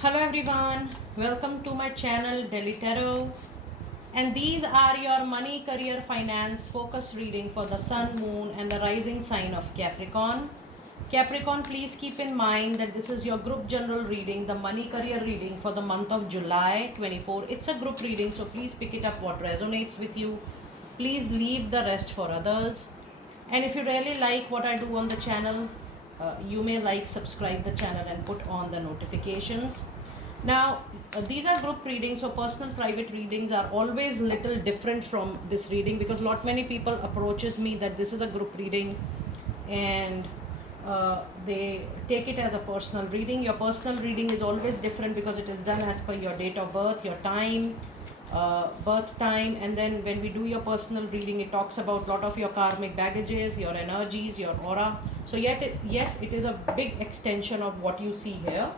Hello everyone, welcome to my channel Delhi Tarot, and these are your money, career, finance focus reading for the sun, moon and the rising sign of Capricorn. Capricorn, please keep in mind that this is your group general reading, the money career reading for the month of July 24. It's a group reading, so please pick it up what resonates with you. Please leave the rest for others. And if you really like what I do on the channel, you may like, subscribe the channel and put on the notifications. Now, these are group readings, so personal private readings are always little different from this reading, because lot many people approaches me that this is a group reading and they take it as a personal reading. Your personal reading is always different because it is done as per your date of birth, your time, birth time, and then when we do your personal reading, it talks about lot of your karmic baggages, your energies, your aura. So yes, it is a big extension of what you see here.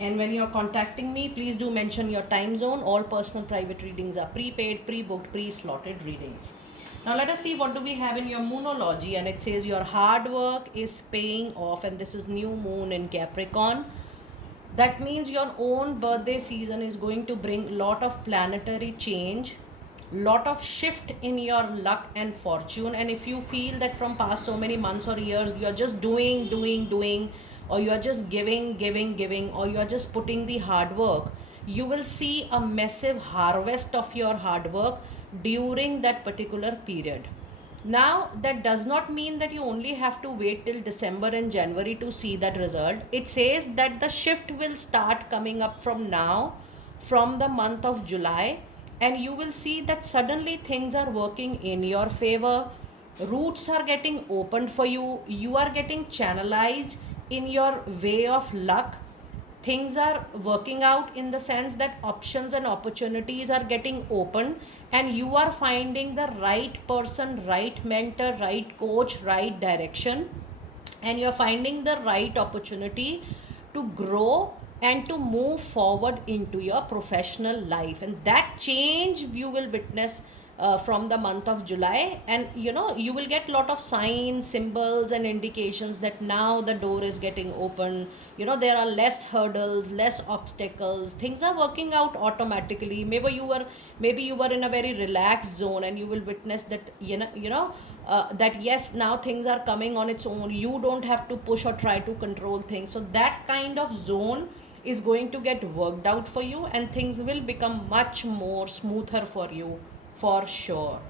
And when you're contacting me, please do mention your time zone. All personal private readings are prepaid, pre-booked, pre-slotted readings. Now let us see what do we have in your moonology. And it says your hard work is paying off, and this is new moon in Capricorn. That means your own birthday season is going to bring lot of planetary change, lot of shift in your luck and fortune. And if you feel that from past so many months or years you are just doing, or you are just giving, or you are just putting the hard work, you will see a massive harvest of your hard work during that particular period. Now, that does not mean that you only have to wait till December and January to see that result. It says that the shift will start coming up from now, from the month of July, and you will see that suddenly things are working in your favor. Routes are getting opened for you. You are getting channelized in your way of luck. Things are working out in the sense that options and opportunities are getting open, and you are finding the right person, right mentor, right coach, right direction, and you're finding the right opportunity to grow and to move forward into your professional life. And that change you will witness from the month of July. And you will get lot of signs, symbols and indications that now the door is getting open. There are less hurdles, less obstacles, things are working out automatically. Maybe you were in a very relaxed zone, and you will witness that that yes, now things are coming on its own. You don't have to push or try to control things. So that kind of zone is going to get worked out for you, and things will become much more smoother for you, for sure.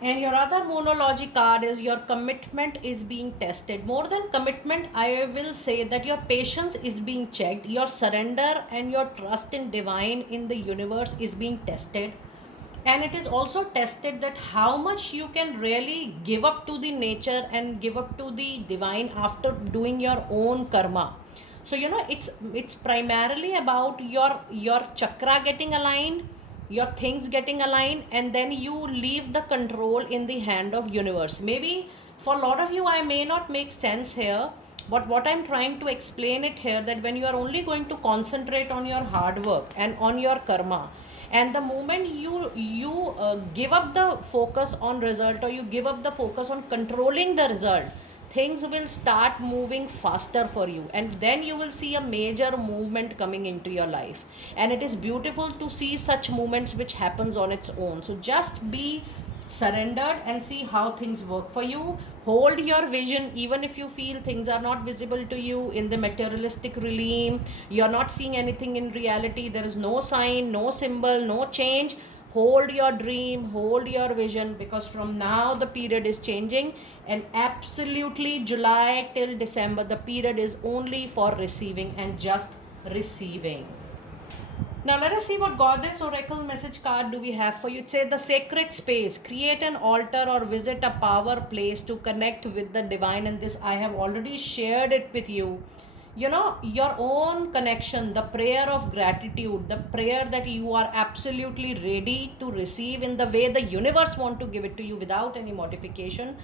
And your other monology card is your commitment is being tested. More than commitment, I will say that your patience is being checked. Your surrender and your trust in divine, in the universe, is being tested. And it is also tested that how much you can really give up to the nature and give up to the divine after doing your own karma. So it's primarily about your chakra getting aligned, your things getting aligned, and then you leave the control in the hand of universe. Maybe for a lot of you I may not make sense here, but what I'm trying to explain it here, that when you are only going to concentrate on your hard work and on your karma, and the moment you give up the focus on result, or you give up the focus on controlling the result, things will start moving faster for you, and then you will see a major movement coming into your life. And it is beautiful to see such movements which happens on its own. So just be surrendered and see how things work for you. Hold your vision even if you feel things are not visible to you in the materialistic realm. You're not seeing anything in reality. There is no sign, no symbol, no change. Hold your dream, hold your vision, because from now the period is changing, and absolutely July till December the period is only for receiving and just receiving. Now let us see what Goddess Oracle message card do we have for you. It says the sacred space. Create an altar or visit a power place to connect with the divine. And this I have already shared it with you. Your own connection, the prayer of gratitude, the prayer that you are absolutely ready to receive in the way the universe want to give it to you without any modification.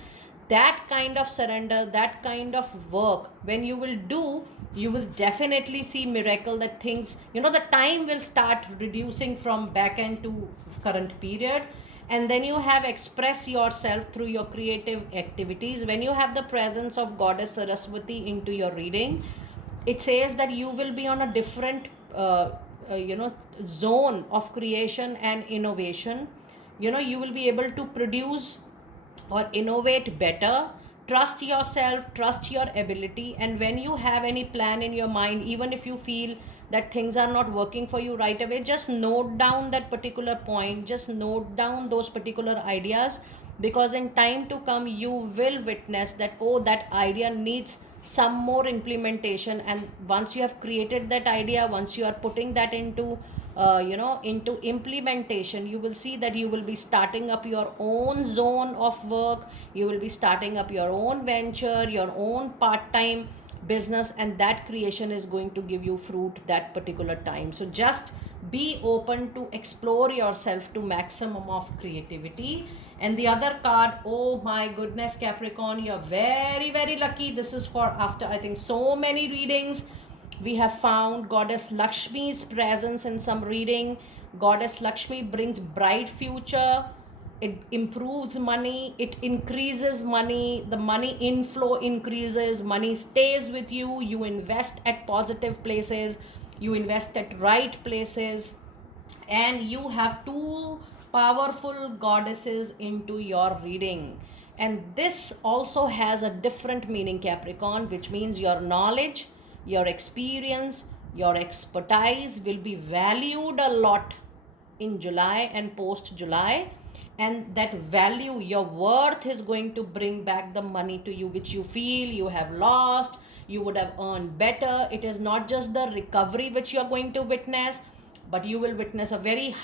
That kind of surrender, that kind of work, when you will do, you will definitely see miracle, that things, the time will start reducing from back end to current period. And then you have express yourself through your creative activities. When you have the presence of Goddess Saraswati into your reading, It says that you will be on a different zone of creation and innovation. You will be able to produce or innovate better. Trust yourself, trust your ability, and when you have any plan in your mind, even if you feel that things are not working for you right away, just note down that particular point, just note down those particular ideas, because in time to come you will witness that, oh, that idea needs some more implementation. And once you have created that idea, once you are putting that into implementation, you will see that you will be starting up your own zone of work, you will be starting up your own venture, your own part-time business, and that creation is going to give you fruit that particular time. So just be open to explore yourself to maximum of creativity. And the other card, oh my goodness, Capricorn, you're very, very lucky. This is for after, I think, so many readings. We have found Goddess Lakshmi's presence in some reading. Goddess Lakshmi brings bright future. It improves money. It increases money. The money inflow increases. Money stays with you. You invest at positive places. You invest at right places. And you have two powerful goddesses into your reading. And this also has a different meaning, Capricorn, which means your knowledge, your experience, your expertise will be valued a lot in July and post July. And that value, your worth, is going to bring back the money to you, which you feel you have lost, you would have earned better. It is not just the recovery which you are going to witness, but you will witness a very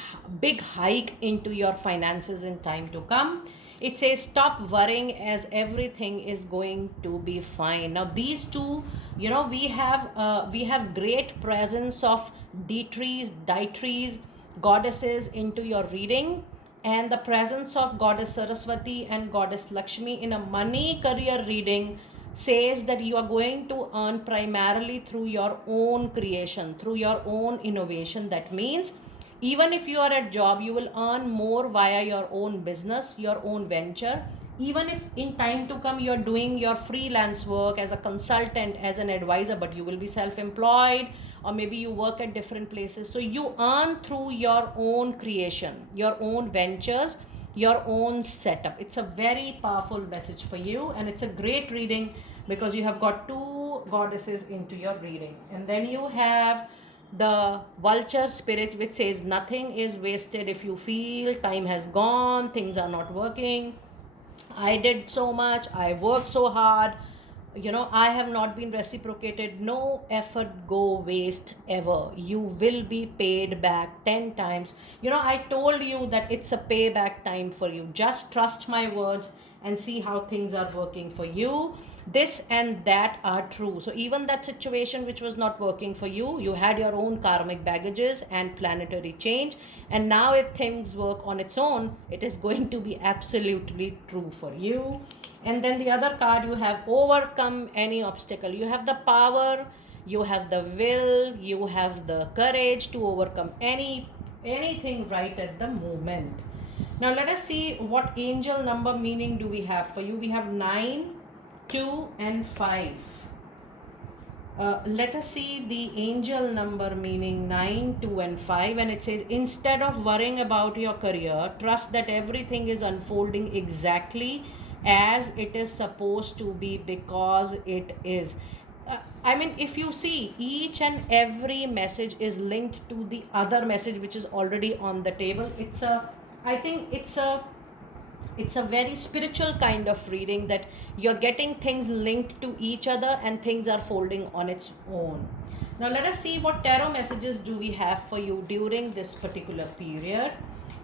big hike into your finances in time to come. It says stop worrying as everything is going to be fine. Now these two, we have great presence of deities, goddesses into your reading, and the presence of Goddess Saraswati and Goddess Lakshmi in a money career reading says that you are going to earn primarily through your own creation, through your own innovation. That means even if you are at job, you will earn more via your own business, your own venture. Even if in time to come you're doing your freelance work as a consultant, as an advisor, but you will be self-employed, or maybe you work at different places. So you earn through your own creation, your own ventures, your own setup. It's a very powerful message for you, and it's a great reading because you have got two goddesses into your reading. And then you have the vulture spirit, which says nothing is wasted. If you feel time has gone, things are not working, I did so much, I worked so hard, I have not been reciprocated, no effort go waste ever. You will be paid back 10 times. I told you that it's a payback time for you. Just trust my words and see how things are working for you. This and that are true. So even that situation which was not working for you, you had your own karmic baggages and planetary change, and now if things work on its own, it is going to be absolutely true for you. And then the other card, you have overcome any obstacle. You have the power, you have the will, you have the courage to overcome anything right at the moment. Now let us see what angel number meaning do we have for you. We have 9, 2 and 5. Let us see the angel number meaning 9, 2 and 5, and it says, instead of worrying about your career, trust that everything is unfolding exactly as it is supposed to be, because it is. If you see, each and every message is linked to the other message which is already on the table. I think it's a very spiritual kind of reading, that you're getting things linked to each other and things are folding on its own. Now let us see what tarot messages do we have for you during this particular period,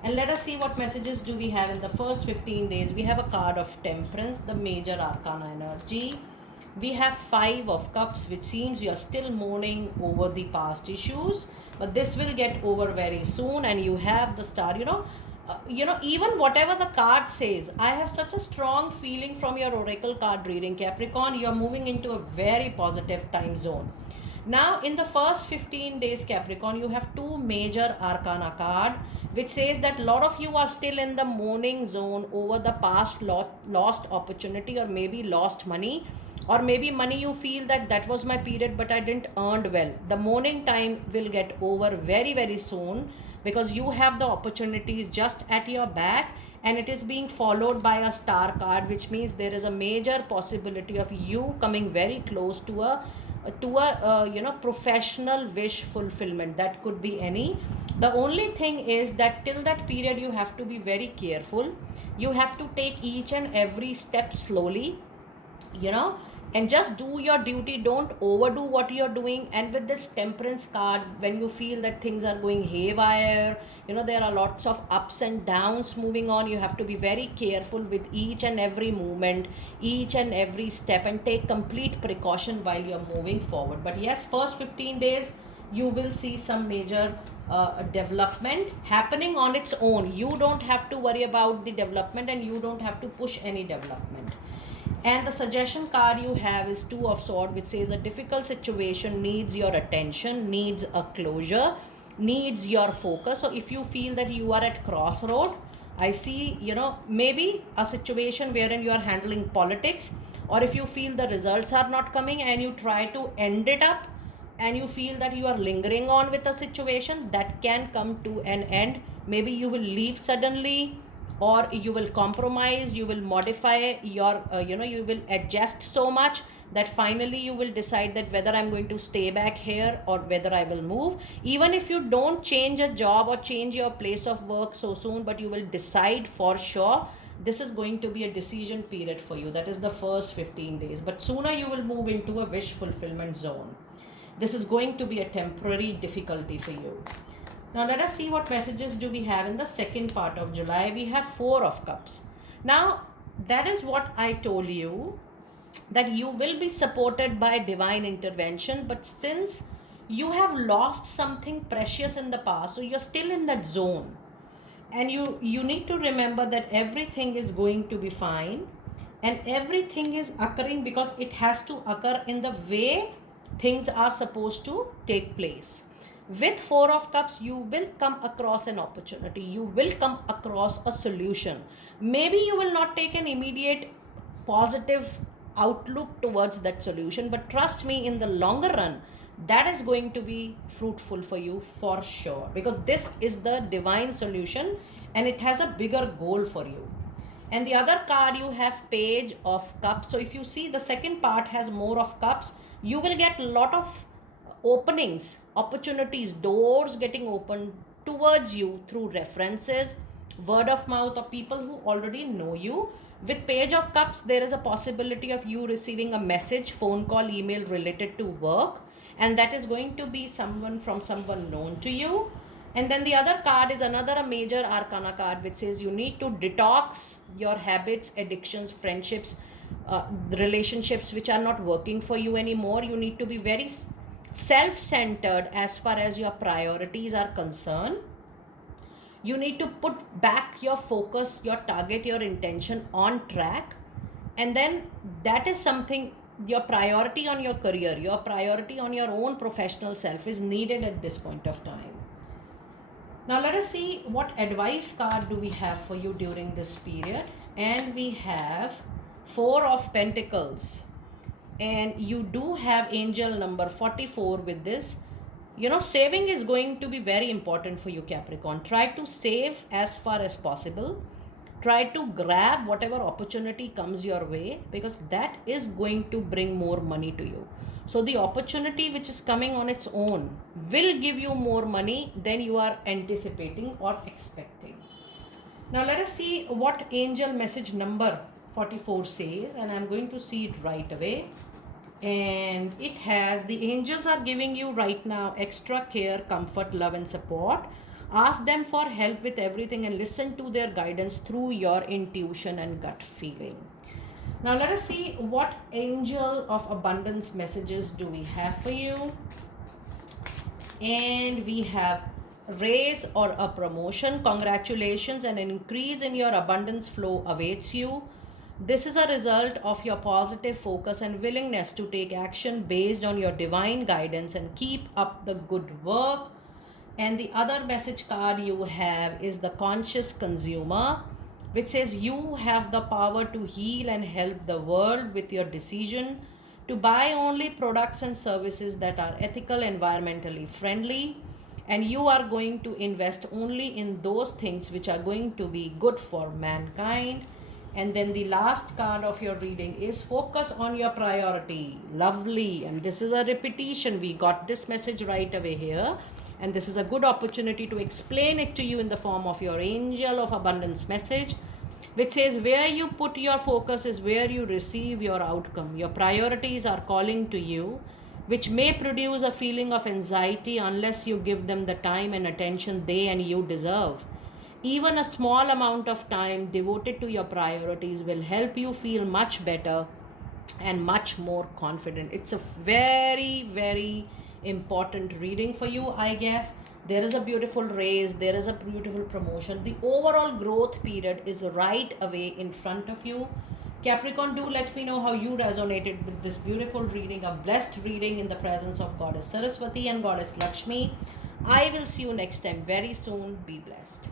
and let us see what messages do we have in the first 15 days. We have a card of Temperance, the major arcana energy. We have 5 of Cups, which seems you're still mourning over the past issues, but this will get over very soon. And you have the Star. Even whatever the card says, I have such a strong feeling from your oracle card reading, Capricorn, you're moving into a very positive time zone. Now in the first 15 days, Capricorn, you have 2 major arcana card, which says that a lot of you are still in the mourning zone over the past lost opportunity, or maybe lost money, or maybe money you feel that that was my period but I didn't earn well. The mourning time will get over very, very soon, because you have the opportunities just at your back, and it is being followed by a star card, which means there is a major possibility of you coming very close to a professional wish fulfillment. That could be any. The only thing is that till that period you have to be very careful. You have to take each and every step slowly, you know and just do your duty. Don't overdo what you're doing. And with this temperance card, when you feel that things are going haywire, there are lots of ups and downs moving on, you have to be very careful with each and every movement, each and every step, and take complete precaution while you're moving forward. But yes, first 15 days you will see some major development happening on its own. You don't have to worry about the development, and you don't have to push any development. And the suggestion card you have is Two of Swords, which says a difficult situation needs your attention, needs a closure, needs your focus. So if you feel that you are at crossroad, I see, maybe a situation wherein you are handling politics, or if you feel the results are not coming and you try to end it up, and you feel that you are lingering on with a situation, that can come to an end. Maybe you will leave suddenly, or you will compromise, you will modify your you will adjust so much that finally you will decide that whether I'm going to stay back here or whether I will move. Even if you don't change a job or change your place of work so soon, but you will decide for sure. This is going to be a decision period for you. That is the first 15 days, but sooner you will move into a wish fulfillment zone. This is going to be a temporary difficulty for you. Now let us see what messages do we have in the second part of July. We have Four of Cups. Now that is what I told you, that you will be supported by divine intervention, but since you have lost something precious in the past, so you're still in that zone, and you need to remember that everything is going to be fine, and everything is occurring because it has to occur in the way things are supposed to take place. With Four of Cups, you will come across an opportunity, you will come across a solution. Maybe you will not take an immediate positive outlook towards that solution, but trust me, in the longer run, that is going to be fruitful for you for sure, because this is the divine solution and it has a bigger goal for you. And the other card you have Page of Cups. So if you see, the second part has more of cups. You will get a lot of openings, opportunities, doors getting opened towards you through references, word of mouth, or people who already know you. With Page of Cups, there is a possibility of you receiving a message, phone call, email related to work, and that is going to be someone from someone known to you. And then the other card is another major arcana card, which says you need to detox your habits, addictions, friendships, relationships which are not working for you anymore. You need to be very self-centered as far as your priorities are concerned. You need to put back your focus, your target, your intention on track, and then that is something. Your priority on your career, your priority on your own professional self is needed at this point of time. Now let us see what advice card do we have for you during this period. And we have Four of Pentacles, and you do have angel number 44 with this. Saving is going to be very important for you, Capricorn. Try to save as far as possible. Try to grab whatever opportunity comes your way, because that is going to bring more money to you. So the opportunity which is coming on its own will give you more money than you are anticipating or expecting. Now let us see what angel message number 44 says, and I'm going to see it right away. And it has, the angels are giving you right now extra care, comfort, love and support. Ask them for help with everything and listen to their guidance through your intuition and gut feeling. Now let us see what angel of abundance messages do we have for you. And we have raise or a promotion. Congratulations, and an increase in your abundance flow awaits you. This is a result of your positive focus and willingness to take action based on your divine guidance, and keep up the good work. And the other message card you have is the Conscious Consumer, which says you have the power to heal and help the world with your decision. to buy only products and services that are ethical, environmentally friendly, and you are going to invest only in those things which are going to be good for mankind. And then the last card of your reading is focus on your priority. Lovely. And this is a repetition. We got this message right away here. And this is a good opportunity to explain it to you in the form of your angel of abundance message, which says where you put your focus is where you receive your outcome. Your priorities are calling to you, which may produce a feeling of anxiety unless you give them the time and attention they and you deserve. Even a small amount of time devoted to your priorities will help you feel much better and much more confident. It's a very, very important reading for you, I guess. There is a beautiful raise, there is a beautiful promotion. The overall growth period is right away in front of you. Capricorn, do let me know how you resonated with this beautiful reading, a blessed reading in the presence of Goddess Saraswati and Goddess Lakshmi. I will see you next time very soon. Be blessed.